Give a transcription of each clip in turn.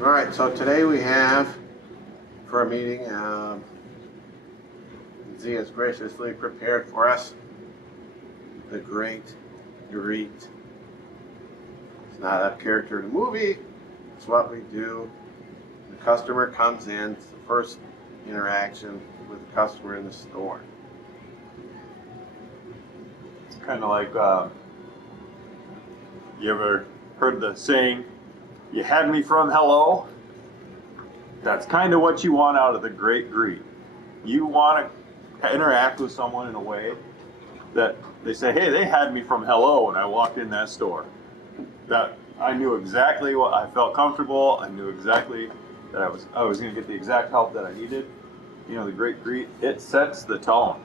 All right, so today we have for a meeting, Z has graciously prepared for us the Great Greet. It's not a character in a movie, it's what we do. The customer comes in, it's the first interaction with the customer in the store. It's kind of like, you ever heard the saying, you had me from hello? That's kind of what you want out of the Great Greet. You want to interact with someone in a way that they say, hey, they had me from hello when I walked in that store. That I knew exactly what I felt comfortable. I knew exactly that I was going to get the exact help that I needed. You know, the Great Greet, it sets the tone.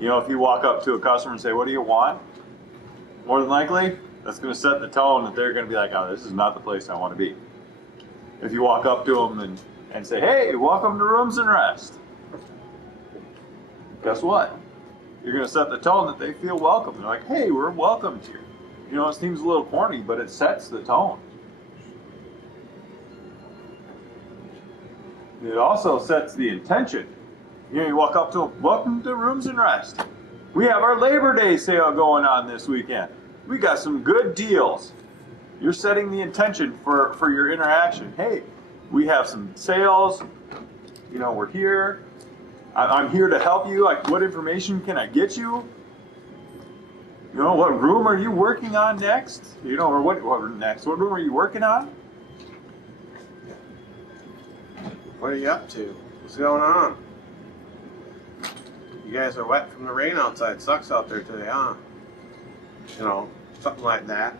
You know, if you walk up to a customer and say, what do you want? More than likely, that's going to set the tone that they're going to be like, oh, this is not the place I want to be. If you walk up to them and say, hey, welcome to Rooms and Rest. Guess what? You're going to set the tone that they feel welcome. They're like, hey, we're welcomed here. You know, it seems a little corny, but it sets the tone. It also sets the intention. You know, you walk up to them, welcome to Rooms and Rest. We have our Labor Day sale going on this weekend. We got some good deals. You're setting the intention for your interaction. Hey, we have some sales. You know, we're here. I'm here to help you. Like, what information can I get you? You know, what room are you working on next? You know, or what next? What room are you working on? What are you up to? What's going on? You guys are wet from the rain outside. Sucks out there today, huh? You know, something like that.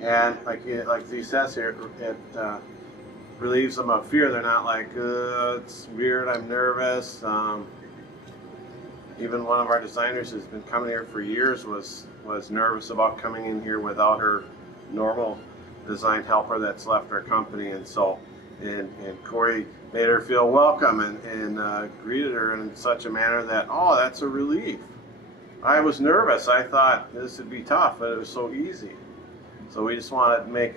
And like Z says here, it relieves them of fear. They're not like, it's weird, I'm nervous. Even one of our designers who's been coming here for years was nervous about coming in here without her normal design helper that's left our company. And so, and Corey made her feel welcome and greeted her in such a manner that, oh, that's a relief. I was nervous. I thought this would be tough, but it was so easy. So we just want to make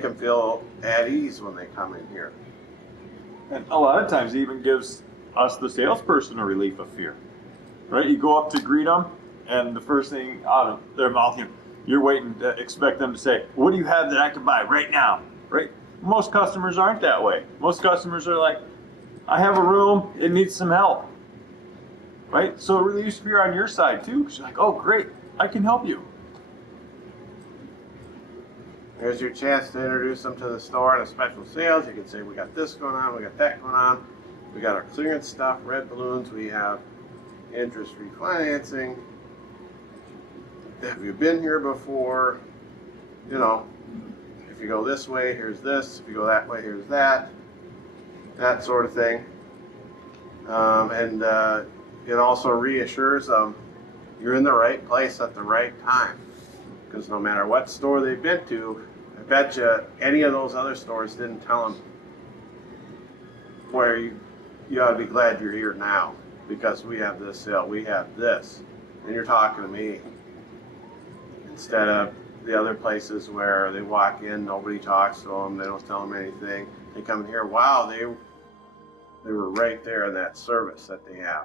them feel at ease when they come in here. And a lot of times it even gives us, the salesperson, a relief of fear. Right? You go up to greet them, and the first thing out of their mouth, you're waiting to expect them to say, what do you have that I can buy right now? Right? Most customers aren't that way. Most customers are like, I have a room, it needs some help. Right? So it relieves fear on your side too, because you're like, oh great, I can help you. There's your chance to introduce them to the store and a special sales. You can say, we got this going on, we got that going on. We got our clearance stuff, red balloons, we have interest-free financing. Have you been here before? You know, if you go this way, here's this. If you go that way, here's that. That sort of thing. It also reassures them you're in the right place at the right time. Because no matter what store they've been to, I bet you any of those other stores didn't tell them where you ought to be glad you're here now because we have this sale, we have this, and you're talking to me. Instead of the other places where they walk in, nobody talks to them, they don't tell them anything. They come in here, wow, they were right there in that service that they have.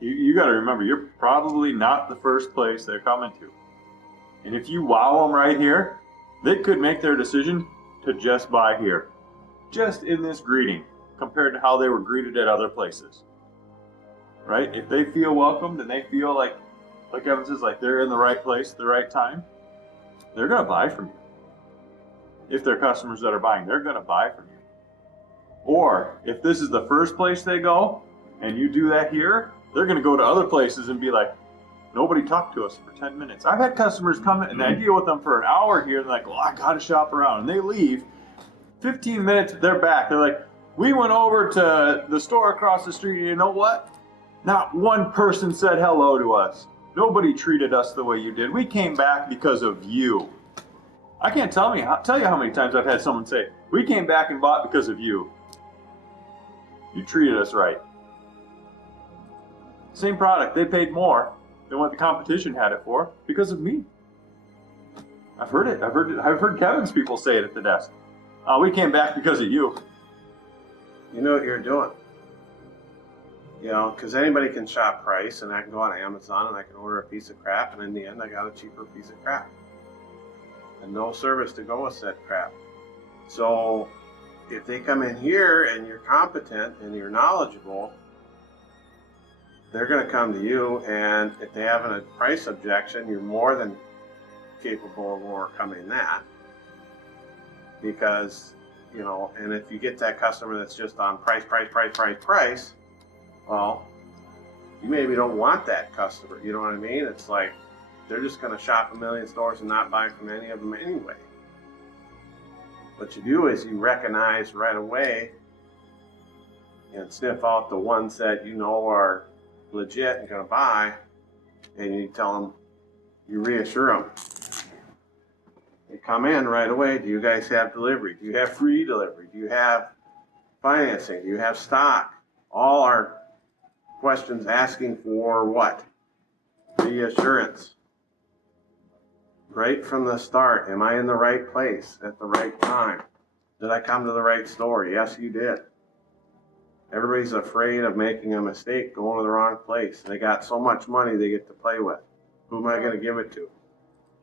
You got to remember, you're probably not the first place they're coming to. And if you wow them right here, they could make their decision to just buy here. Just in this greeting, compared to how they were greeted at other places. Right? If they feel welcomed and they feel like Evan says, like they're in the right place at the right time, they're going to buy from you. If they're customers that are buying, they're going to buy from you. Or if this is the first place they go and you do that here, they're going to go to other places and be like, nobody talked to us for 10 minutes. I've had customers come in and I deal with them for an hour here and they're like, well, I got to shop around. And they leave. 15 minutes, they're back. They're like, we went over to the store across the street and you know what? Not one person said hello to us. Nobody treated us the way you did. We came back because of you. I can't tell you how many times I've had someone say, we came back and bought because of you. You treated us right. Same product, they paid more than what the competition had it for because of me. I've heard it. I've heard Kevin's people say it at the desk. We came back because of you. You know what you're doing. You know, because anybody can shop price, and I can go on Amazon and I can order a piece of crap, and in the end, I got a cheaper piece of crap. And no service to go with said crap. So, if they come in here and you're competent and you're knowledgeable, they're going to come to you, and if they have a price objection, you're more than capable of overcoming that. Because, you know, and if you get that customer that's just on price, well, you maybe don't want that customer. You know what I mean? It's like they're just going to shop a million stores and not buy from any of them anyway. What you do is you recognize right away and sniff out the ones that you know are legit and going to buy, and you tell them, you reassure them. They come in right away. Do you guys have delivery? Do you have free delivery? Do you have financing? Do you have stock? All our questions asking for what? Reassurance. Right from the start, am I in the right place at the right time? Did I come to the right store? Yes, you did. Everybody's afraid of making a mistake, going to the wrong place. They got so much money they get to play with. Who am I going to give it to?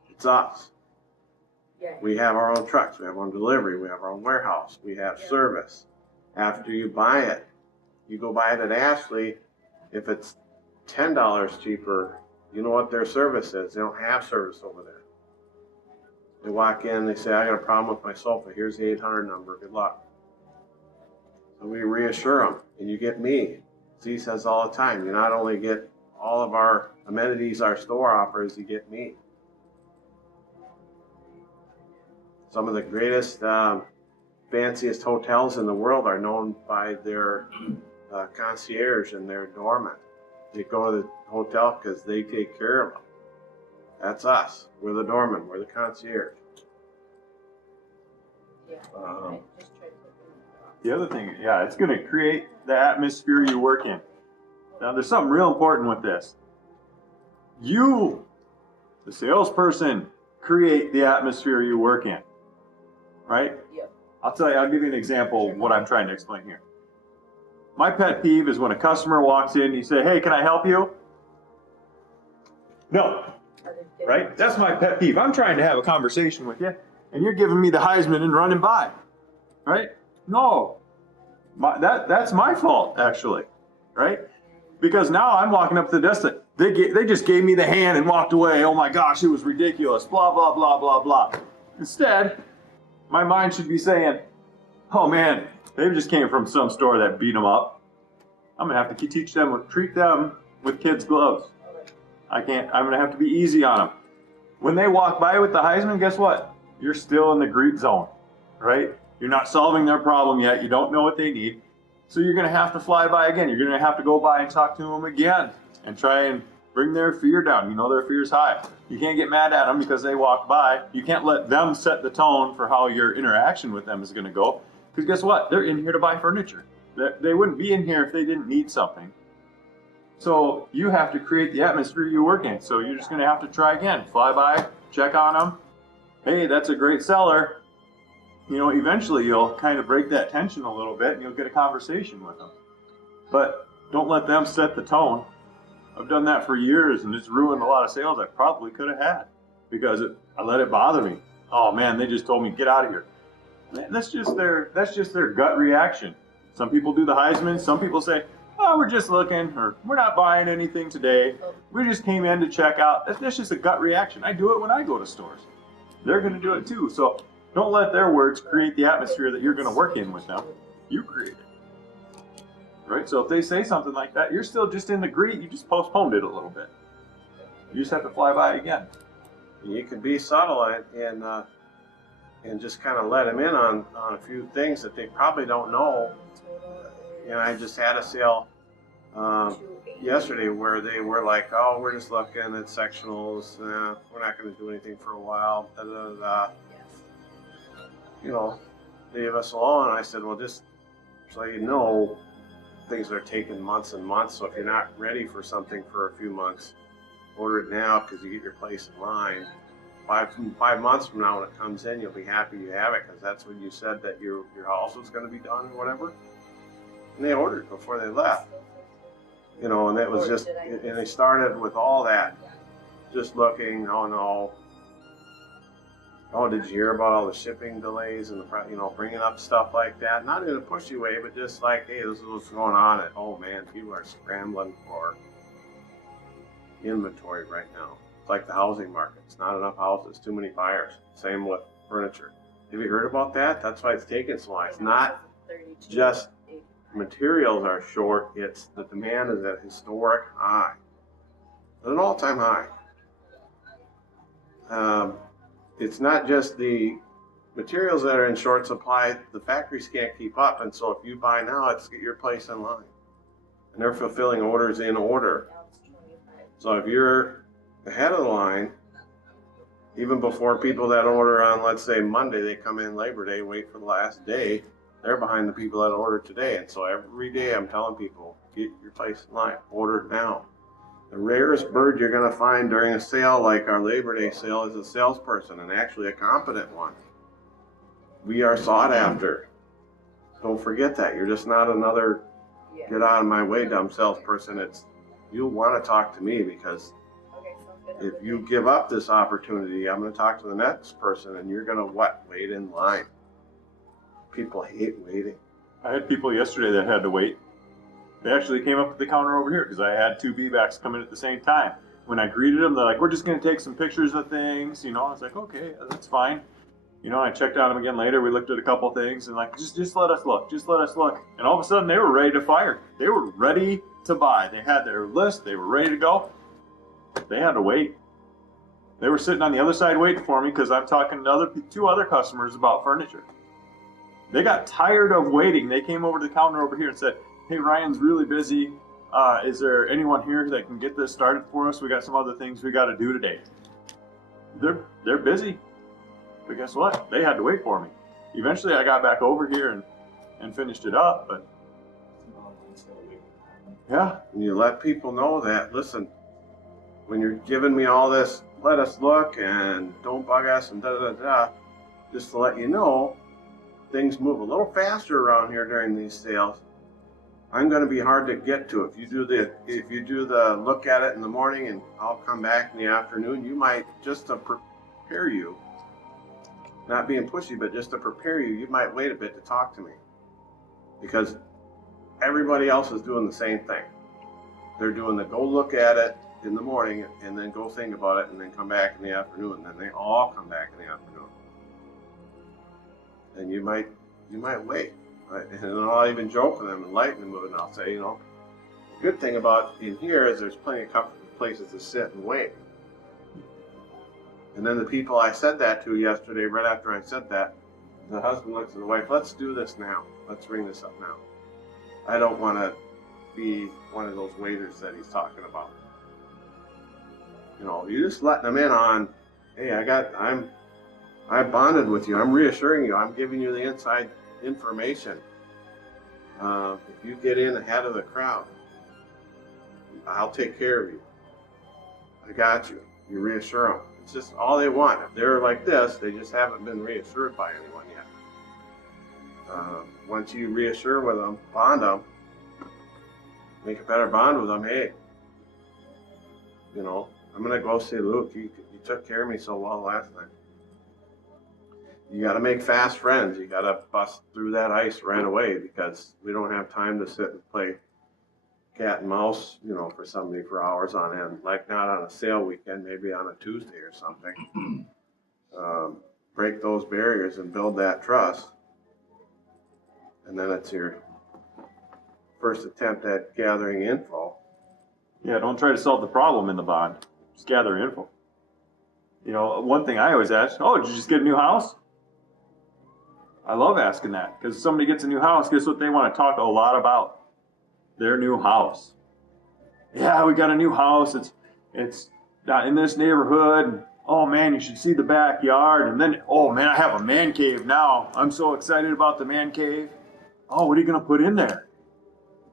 It's us. Yeah. We have our own trucks. We have our own delivery. We have our own warehouse. We have service. After you buy it, you go buy it at Ashley. If it's $10 cheaper, you know what their service is. They don't have service over there. They walk in, they say, I got a problem with my sofa. Here's the 800 number. Good luck. So we reassure them, and you get me. Z says all the time, you not only get all of our amenities our store offers, you get me. Some of the greatest, fanciest hotels in the world are known by their concierge and their doorman. They go to the hotel because they take care of them. That's us. We're the doorman. We're the concierge. Yeah. Um, Just try to put them in the box. The other thing, yeah, it's going to create the atmosphere you work in. Now, there's something real important with this. You, the salesperson, create the atmosphere you work in, right? Yep. I'll give you an example of what I'm trying to explain here. My pet peeve is when a customer walks in and you say, hey, can I help you? No, Are they right? That's my pet peeve. I'm trying to have a conversation with you, and you're giving me the Heisman and running by, right? No, that's my fault, actually, right? Because now I'm walking up to the desk, they just gave me the hand and walked away. Oh my gosh, it was ridiculous, blah, blah, blah, blah, blah. Instead, my mind should be saying, oh man, they just came from some store that beat them up. I'm gonna have to treat them with kids' gloves. I'm gonna have to be easy on them. When they walk by with the Heisman, guess what? You're still in the greet zone, right? You're not solving their problem yet. You don't know what they need. So you're gonna have to fly by again. You're gonna have to go by and talk to them again and try and bring their fear down. You know their fear's high. You can't get mad at them because they walked by. You can't let them set the tone for how your interaction with them is gonna go. Because guess what? They're in here to buy furniture. They wouldn't be in here if they didn't need something. So you have to create the atmosphere you work in. So you're just going to have to try again. Fly by, check on them. Hey, that's a great seller. You know, eventually you'll kind of break that tension a little bit and you'll get a conversation with them. But don't let them set the tone. I've done that for years and it's ruined a lot of sales I probably could have had because I let it bother me. Oh man, they just told me, get out of here. Man, that's just their gut reaction. Some people do the Heisman. Some people say, oh, we're just looking, or we're not buying anything today. We just came in to check out. That's just a gut reaction. I do it when I go to stores. They're going to do it too. So don't let their words create the atmosphere that you're going to work in with them. You create it. Right? So if they say something like that, you're still just in the greet. You just postponed it a little bit. You just have to fly by again. You can be subtle and just kind of let them in on a few things that they probably don't know. You know, I just had a sale yesterday where they were like, oh, we're just looking at sectionals. We're not going to do anything for a while. Da, da, da, da. You know, leave us alone. And I said, well, just so you know, things are taking months and months. So if you're not ready for something for a few months, order it now because you get your place in line. five months from now when it comes in, you'll be happy you have it because that's when you said that your house was going to be done or whatever. And they ordered before they left, you know, and that was just, and they started with all that, just looking, oh no, oh, did you hear about all the shipping delays and the, you know, bringing up stuff like that? Not in a pushy way, but just like, hey, this is what's going on. And oh man, people are scrambling for inventory right now. It's like the housing market. It's not enough houses, too many buyers. Same with furniture. Have you heard about that? That's why it's taking so long. It's not just materials are short. It's the demand is at historic high, at an all-time high. It's not just the materials that are in short supply. The factories can't keep up, and so if you buy now, it's get your place in line, and they're fulfilling orders in order. So if you're ahead of the line, even before people that order on, let's say Monday, they come in Labor Day, wait for the last day, they're behind the people that order today. And so every day I'm telling people, get your place in line, order now. The rarest bird you're going to find during a sale like our Labor Day sale is a salesperson, and actually a competent one. We are sought after. Don't forget that. You're just not another get out of my way dumb salesperson. It's you'll want to talk to me because if you give up this opportunity, I'm going to talk to the next person and you're going to what? Wait in line. People hate waiting. I had people yesterday that had to wait. They actually came up to the counter over here because I had two B-backs come in at the same time. When I greeted them, they're like, we're just going to take some pictures of things. You know, I was like, okay, that's fine. You know, I checked on them again later. We looked at a couple things and like, just let us look. Just let us look. And all of a sudden, they were ready to fire. They were ready to buy. They had their list. They were ready to go. They had to wait. They were sitting on the other side waiting for me because I'm talking to two other customers about furniture. They got tired of waiting. They came over to the counter over here and said, hey, Ryan's really busy. Is there anyone here that can get this started for us? We got some other things we got to do today. They're busy. But guess what? They had to wait for me. Eventually, I got back over here and finished it up. But yeah. And you let people know that, listen, when you're giving me all this, let us look and don't bug us and da-da-da-da, just to let you know, things move a little faster around here during these sales. I'm going to be hard to get to. If you do the look at it in the morning and I'll come back in the afternoon, you might, just to prepare you, not being pushy, but just to prepare you, you might wait a bit to talk to me. Because everybody else is doing the same thing. They're doing the go look at it in the morning and then go think about it and then come back in the afternoon. And then they all come back in the afternoon. And you might wait. Right? And I'll even joke with them and lighten the mood and I'll say, you know, the good thing about in here is there's plenty of comfortable places to sit and wait. And then the people I said that to yesterday, right after I said that, the husband looks at the wife, let's do this now. Let's bring this up now. I don't want to be one of those waiters that he's talking about. You know, you're just letting them in on, hey, I bonded with you. I'm reassuring you. I'm giving you the inside information. If you get in ahead of the crowd, I'll take care of you. I got you. You reassure them. It's just all they want. If they're like this, they just haven't been reassured by anyone yet. Once you reassure with them, bond them, make a better bond with them. Hey, you know, I'm going to go see Luke. You took care of me so well last night. You got to make fast friends. You got to bust through that ice right away because we don't have time to sit and play cat and mouse, you know, for somebody for hours on end. Like not on a sale weekend, maybe on a Tuesday or something. Break those barriers and build that trust. And then it's your first attempt at gathering info. Yeah, don't try to solve the problem in the bond. Just gather info. You know, one thing I always ask, oh, did you just get a new house? I love asking that because if somebody gets a new house, guess what they want to talk a lot about? Their new house. Yeah, we got a new house. It's not in this neighborhood. Oh man, you should see the backyard. And then, oh man, I have a man cave now. I'm so excited about the man cave. Oh, what are you going to put in there?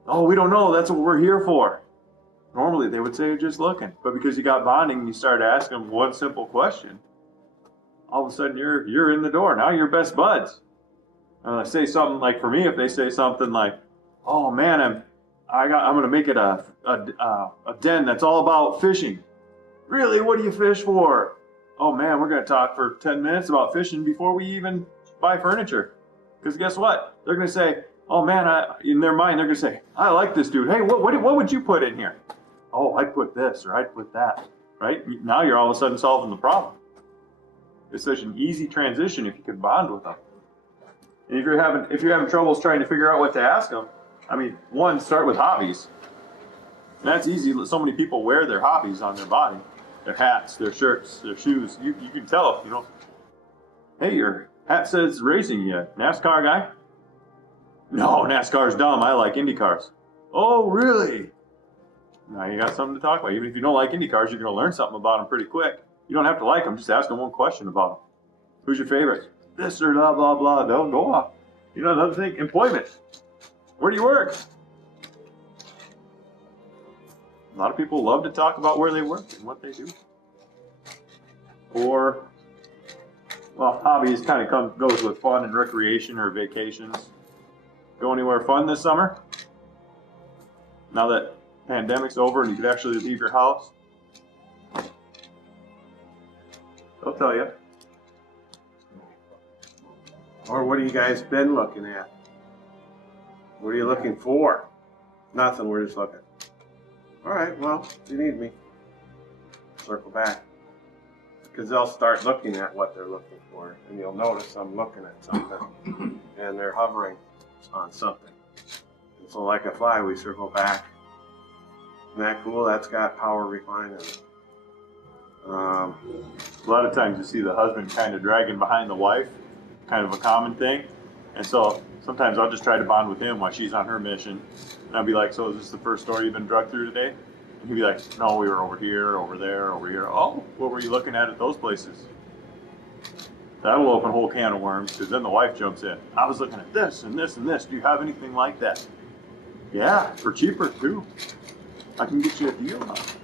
Oh, we don't know. That's what we're here for. Normally they would say just looking. But because you got bonding and you started asking them one simple question, all of a sudden you're in the door. Now you're best buds. Say something like, for me, if they say something like, "Oh man, I'm gonna make it a den that's all about fishing." Really? What do you fish for? Oh man, we're gonna talk for 10 minutes about fishing before we even buy furniture. Because guess what? They're gonna say, "Oh man," in their mind they're gonna say, "I like this dude. Hey, what would you put in here?" "Oh, I'd put this or I'd put that." Right? Now you're all of a sudden solving the problem. It's such an easy transition if you could bond with them. And if you're having troubles trying to figure out what to ask them, I mean, one, start with hobbies. And that's easy. So many people wear their hobbies on their body, their hats, their shirts, their shoes. You can tell, hey, your hat says racing. You a NASCAR guy? No, NASCAR's dumb. I like Indy cars. Oh, really? Now you got something to talk about. Even if you don't like Indy cars, you're going to learn something about them pretty quick. You don't have to like them. Just ask them one question about them. Who's your favorite? This or blah, blah, blah. Don't go off. Another thing, employment. Where do you work? A lot of people love to talk about where they work and what they do. Or, well, hobbies kind of goes with fun and recreation or vacations. Go anywhere fun this summer? Now that pandemic's over and you could actually leave your house? They'll tell you. Or what have you guys been looking at? What are you looking for? Nothing, we're just looking. All right, well, if you need me, circle back. Because they'll start looking at what they're looking for, and you'll notice I'm looking at something, and they're hovering on something. And so like a fly, we circle back. Isn't that cool? That's got power recline in it. A lot of times you see the husband kind of dragging behind the wife, kind of a common thing. And so sometimes I'll just try to bond with him while she's on her mission. And I'll be like, "So is this the first store you've been drugged through today?" And he'll be like, "No, we were over here, over there, over here." "Oh, what were you looking at those places?" That'll open a whole can of worms, because then the wife jumps in. "I was looking at this and this and this. Do you have anything like that?" "Yeah, for cheaper too. I can get you a deal on it."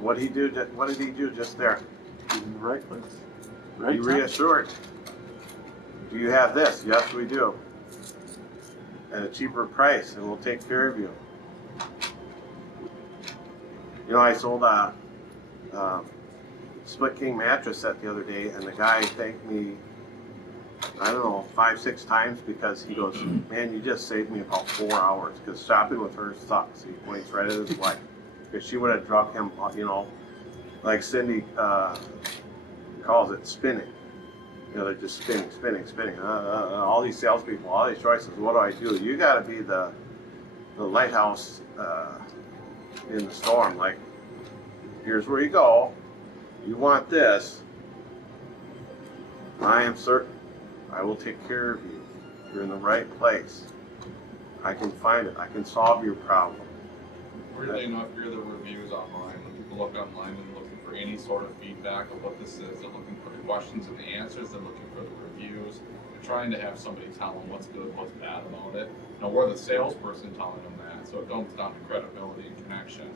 What did he do just there? He's in the right place. Right Be time. reassured. Do you have this? Yes, we do. At a cheaper price, and we'll take care of you. I sold a split king mattress set the other day, and the guy thanked me, I don't know, 5-6 times, because he goes, "Man, you just saved me about 4 hours, because shopping with her sucks." He points right at his wife, because she would have drugged him, like Cindy calls it, spinning. They're just spinning. All these salespeople, all these choices. What do I do? You got to be the lighthouse in the storm. Like, here's where you go. You want this. I am certain I will take care of you. You're in the right place. I can find it. I can solve your problem. Weirdly enough, hear the reviews online. When people look online and looking for any sort of feedback of what this is, they're looking for the questions and the answers. They're looking for the reviews. They're trying to have somebody tell them what's good, what's bad about it. We're the salesperson telling them that, so it comes down to credibility and connection.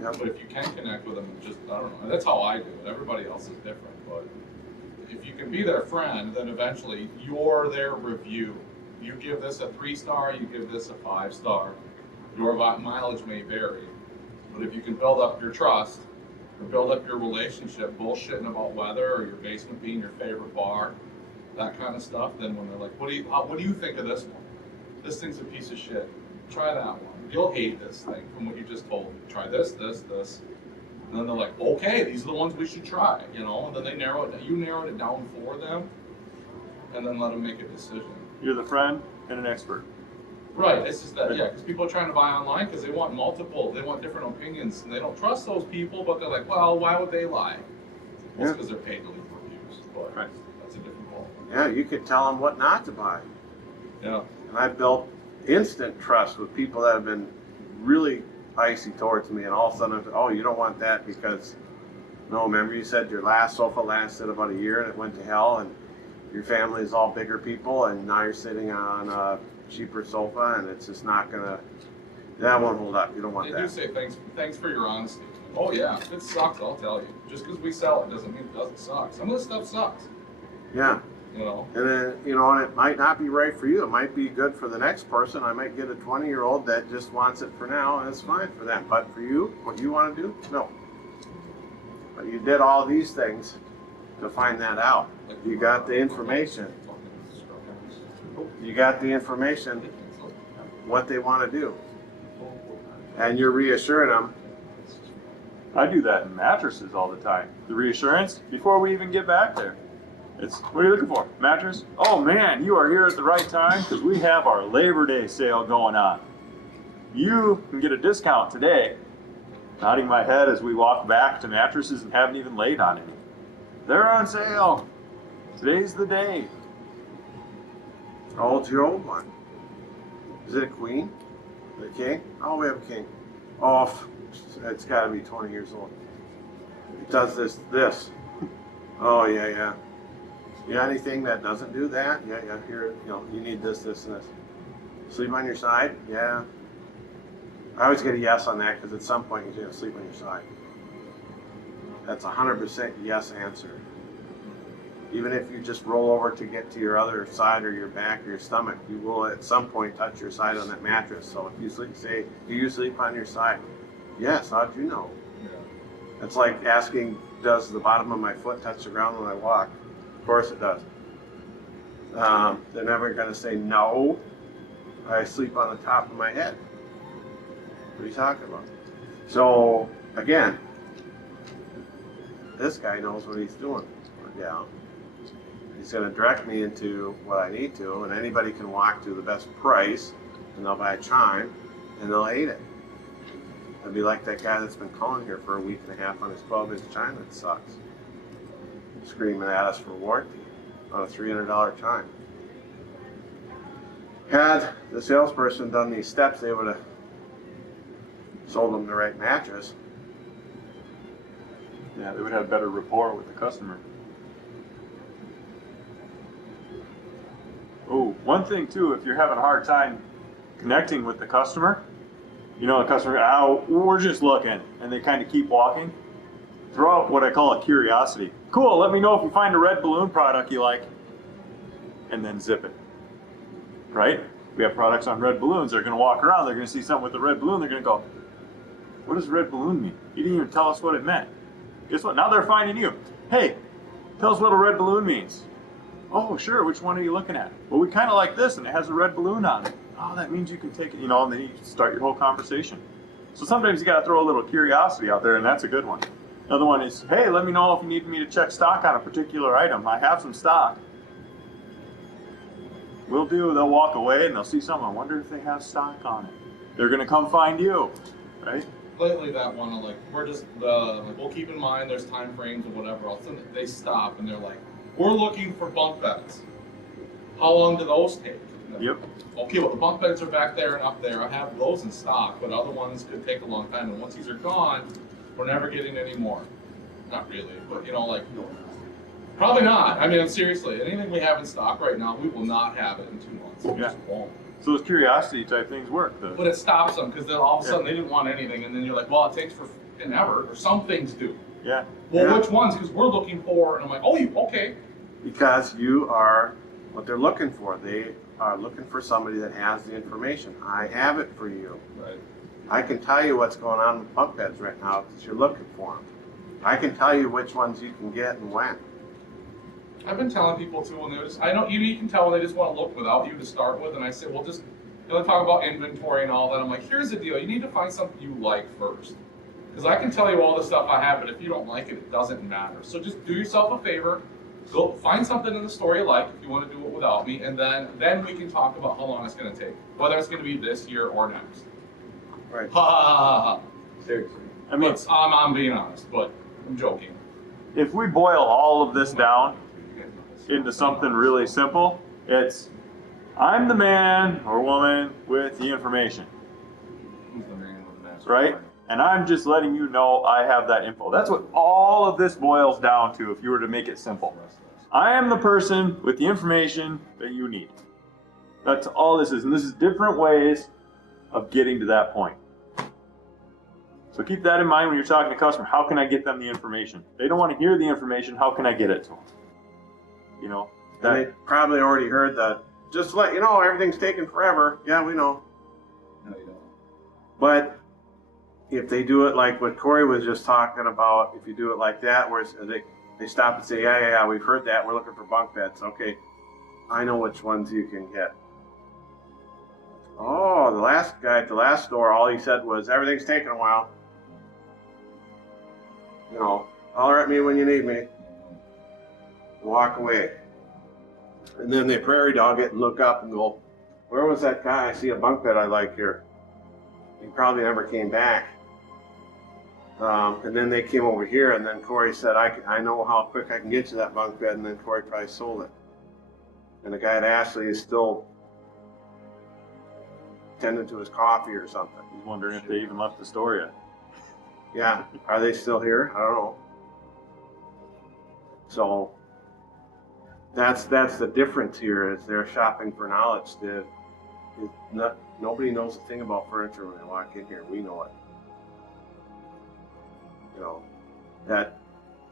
Yep. But if you can connect with them, I don't know. That's how I do it. Everybody else is different, but if you can be their friend, then eventually you're their review. You give this a 3-star, you give this a 5-star. Your mileage may vary, but if you can build up your trust or build up your relationship, bullshitting about weather or your basement being your favorite bar, that kind of stuff, then when they're like, what do you think of this one? This thing's a piece of shit. Try that one. You'll hate this thing from what you just told me. Try this. And then they're like, okay, these are the ones we should try, and then they narrowed it down for them, and then let them make a decision. You're the friend and an expert. Right, it's just that, because people are trying to buy online because they want different opinions, and they don't trust those people, but they're like, well, why would they lie? Well, it's because they're paid to leave reviews, but Right. that's a different ball. Yeah, you could tell them what not to buy. Yeah. And I built instant trust with people that have been really icy towards me, and all of a sudden, oh, you don't want that because, no, remember you said your last sofa lasted about a year and it went to hell, and your family is all bigger people, and now you're sitting on a cheaper sofa, and it's just not gonna, that won't hold up. You don't want They that. do say thanks for your honesty. Oh yeah, if it sucks, I'll tell you. Just because we sell it doesn't mean it doesn't suck. Some of this stuff sucks, Yeah. you know? And then, and it might not be right for you. It might be good for the next person. I might get a 20-year-old that just wants it for now, and it's fine for them. But for you, what you want to do, no. But you did all these things to find that out. You got the information. You got the information, what they want to do. And you're reassuring them. I do that in mattresses all the time. The reassurance before we even get back there. It's, what are you looking for? Mattress? Oh man, you are here at the right time because we have our Labor Day sale going on. You can get a discount today. Nodding my head as we walk back to mattresses and haven't even laid on any. They're on sale. Today's the day. How old's your old one? Is it a queen? Is it a king? Oh, we have a king. Oh, it's got to be 20 years old. It does this. Oh, yeah. You got anything that doesn't do that? Yeah. Here, you need this, and this. Sleep on your side? Yeah. I always get a yes on that because at some point you're going to sleep on your side. That's 100% yes answer. Even if you just roll over to get to your other side or your back or your stomach, you will at some point touch your side on that mattress. So if you say, do you sleep on your side? Yes, how'd you know? Yeah. It's like asking, does the bottom of my foot touch the ground when I walk? Of course it does. They're never going to say, no, I sleep on the top of my head. What are you talking about? So, again, this guy knows what he's doing, or gal. He's going to direct me into what I need to, and anybody can walk to the best price, and they'll buy a chime, and they'll hate it. It'll be like that guy that's been calling here for a week and a half on his 12-inch chime that sucks. Screaming at us for warranty on a $300 chime. Had the salesperson done these steps, they would have sold them the right mattress. Yeah, they would have better rapport with the customer. Oh, one thing too, if you're having a hard time connecting with the customer, the customer, oh, we're just looking, and they kind of keep walking, throw out what I call a curiosity. Cool, let me know if you find a red balloon product you like, and then zip it, right? We have products on red balloons. They're going to walk around, they're going to see something with a red balloon, they're going to go, what does red balloon mean? You didn't even tell us what it meant. Guess what? Now they're finding you. Hey, tell us what a red balloon means. Oh, sure. Which one are you looking at? Well, we kind of like this, and it has a red balloon on it. Oh, that means you can take it, and then you start your whole conversation. So sometimes you got to throw a little curiosity out there, and that's a good one. Another one is, hey, let me know if you need me to check stock on a particular item. I have some stock. Will do. They'll walk away, and they'll see something. I wonder if they have stock on it. They're going to come find you, right? Lately, that one, we'll keep in mind there's time frames or whatever else. And they stop and they're like, we're looking for bunk beds. How long do those take? Yep. Okay, well, the bunk beds are back there and up there. I have those in stock, but other ones could take a long time. And once these are gone, we're never getting any more. Not really, but probably not. I mean, seriously, anything we have in stock right now, we will not have it in 2 months. We just won't. So those curiosity type things work. But it stops them because then all of a sudden they didn't want anything, and then you're like, well, it takes for ever, or some things do. Yeah. Well, Yeah. which ones? Because we're looking for, and I'm like, oh, okay. Because you are what they're looking for. They are looking for somebody that has the information. I have it for you. Right. I can tell you what's going on with bunk beds right now because you're looking for them. I can tell you which ones you can get and when. I've been telling people too, when they just, you can tell when they just want to look without you to start with, and I say, well, just, they talk about inventory and all that. I'm like, here's the deal. You need to find something you like first. Because I can tell you all the stuff I have, but if you don't like it, it doesn't matter. So just do yourself a favor. Go find something in the store you like if you want to do it without me, and then we can talk about how long it's going to take. Whether it's going to be this year or next. Right. Ha ha ha ha. Seriously. I mean, I'm being honest, but I'm joking. if we boil all of this down into something really simple, it's, I'm the man or woman with the information, Who's the man with the master right? plan? And I'm just letting you know I have that info. That's what all of this boils down to if you were to make it simple. I am the person with the information that you need. That's all this is. And this is different ways of getting to that point. So keep that in mind when you're talking to a customer. How can I get them the information? They don't want to hear the information. How can I get it to them? You know, And they probably already heard that. Just to let you know, everything's taking forever. Yeah, we know. No, you don't. But if they do it like what Corey was just talking about, if you do it like that, where they stop and say, yeah, we've heard that. We're looking for bunk beds. Okay, I know which ones you can get. Oh, the last guy at the last store, all he said was, everything's taking a while. You know, holler at me when you need me. Walk away. And then they prairie dog it and look up and go, where was that guy? I see a bunk bed I like here. He probably never came back. And then they came over here, and then Corey said, I know how quick I can get you that bunk bed, and then Corey probably sold it. And the guy at Ashley is still tending to his coffee or something. He's wondering if they even left the store yet. Yeah, are they still here? I don't know. So that's the difference here, is they're shopping for knowledge. Nobody knows a thing about furniture when they walk in here. We know it. You know, that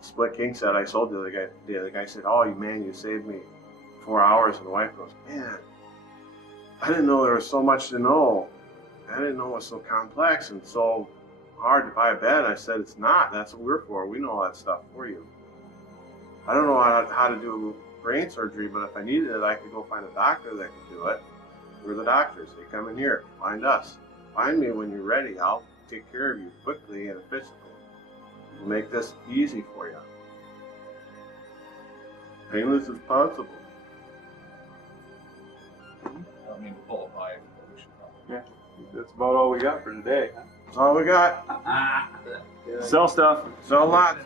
split king set I sold the other guy. The other guy said, "Oh, man, you saved me 4 hours." And the wife goes, "Man, I didn't know there was so much to know. I didn't know it was so complex and so hard to buy a bed." I said, "It's not. That's what we're for. We know all that stuff for you. I don't know how to do brain surgery, but if I needed it, I could go find a doctor that could do it. We're the doctors. They come in here. Find us. Find me when you're ready. I'll take care of you quickly and efficiently. We'll make this easy for you. Painless as possible." I don't mean to pull a knife, but we should probably. That's about all we got for today. That's all we got. Sell stuff. So lots.